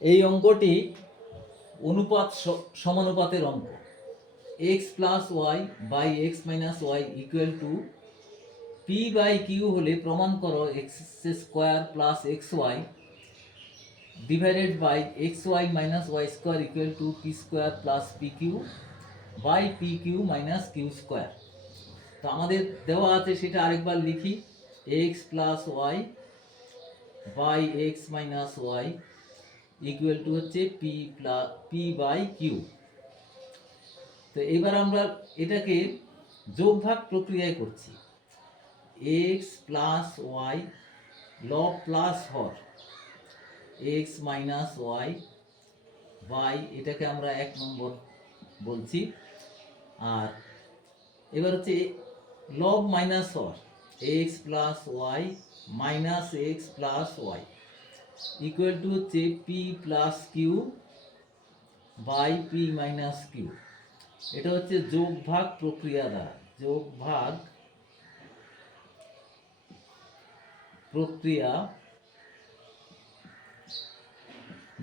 এই অঙ্কটি অনুপাত সমানুপাতের অঙ্ক। X plus y by x minus y equal to p by q হলে প্রমাণ করো x square plus x y divided by x y minus y square equal to p square plus p q by p q minus q square. তো আমাদের দেওয়া আছে সেটা আরেকবার লিখি, x plus y by x minus y equal to হচ্ছে p by q. তো এবার আমরা এটাকে যোগ ভাগ প্রক্রিয়ায় করছি। এক্স প্লাস ওয়াই লব প্লাস হর এক্স মাইনাস ওয়াই বাই, এটাকে আমরা 1 নম্বর বলছি। আর এবার হচ্ছে লব মাইনাস হর X plus Y minus X plus Y equal to হচ্ছে P plus Q by P minus Q. এটা হচ্ছে যোগ ভাগ প্রক্রিয়া দ্বারা, যোগ ভাগ প্রক্রিয়া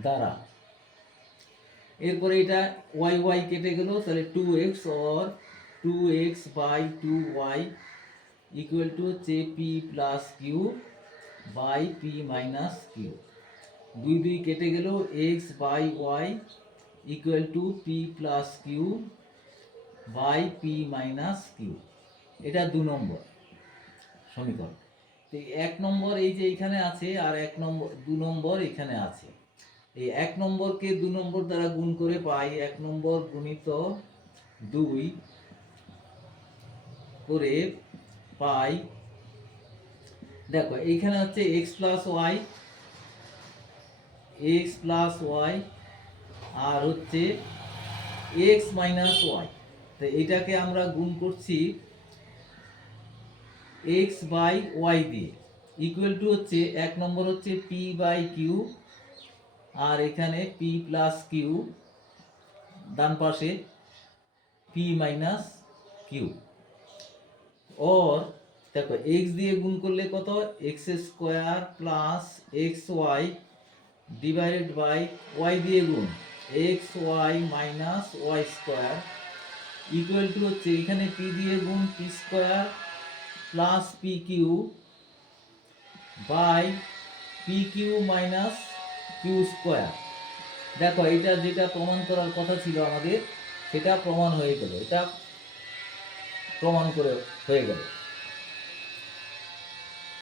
দ্বারা। এরপরে এটা ওয়াই ওয়াই কেটে গেল, তাহলে 2x or 2x by 2y equal to হচ্ছে P plus Q by P minus Q. 2 2 কেটে গেল, x by Y equal to P plus Q by P minus Q. এটা 2 নম্বর সমীকরণ। তো 1 নম্বর এই যে এখানে আছে, আর 2 নম্বর এখানে আছে। এই 1 নম্বরকে 2 নম্বর দ্বারা গুণ করে পাই 1 নম্বর গুণিত 2 করে পাই। দেখো এইখানে হচ্ছে x প্লাস ওয়াই আর হচ্ছে x মাইনাস ওয়াই। তো এটাকে আমরা গুণ করছি x বাই ওয়াই দিয়ে, ইকুয়াল টু হচ্ছে 1 নম্বর হচ্ছে p বাই কিউ আর এখানে p প্লাস কিউ, ডান পাশে p মাইনাস কিউ। और দেখো x দিয়ে গুণ করলে কত, x square plus x y divided by y দিয়ে গুণ x y minus y square equal to হচ্ছে এখানে p দিয়ে গুণ p square plus p q by p q minus q square. দেখো এটা যেটা প্রমাণ করার কথা ছিল আমাদের, সেটা প্রমাণ হয়ে গেল, এটা প্রমাণ করে হয়ে গেল।